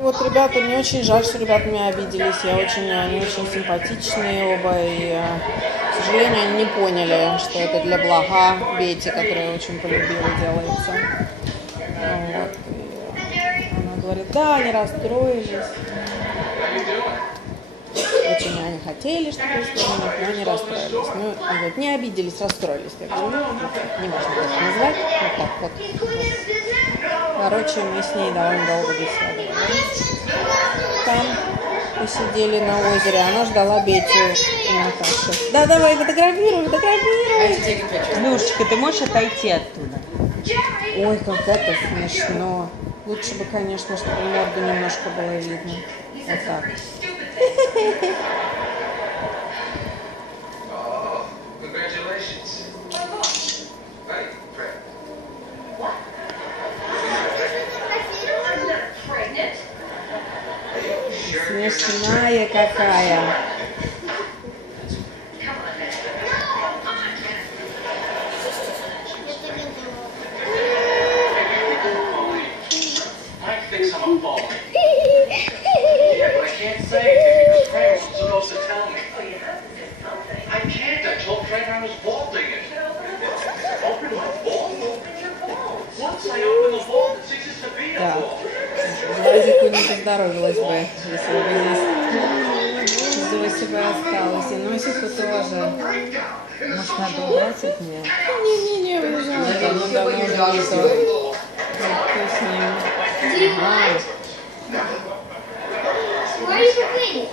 Вот ребята, мне очень жаль, что ребята меня обиделись. Они очень симпатичные оба, и, к сожалению, они не поняли, что это для блага Бетти, которая очень полюбила, делается. Вот. И она говорит, да, они расстроились. Очень они хотели, чтобы я вспомнила, но они расстроились. Ну, говорит, не обиделись, расстроились. Я говорю, ну, не можно так назвать. Вот так вот. Короче, мы с ней довольно долго беседовали. Там посидели на озере, она ждала Бетю и Наташу. Да, давай, фотографируй. Люшечка, ты можешь отойти оттуда? Ой, как это смешно. Лучше бы, конечно, чтобы морду немножко было видно. Вот так. Смешная какая. Да. Глазику не поздоровилась бы, если бы здесь осталось. И носику тоже. Может, надо убрать от нее? Не, уже давно не то. Кто с ним? Why are you complaining?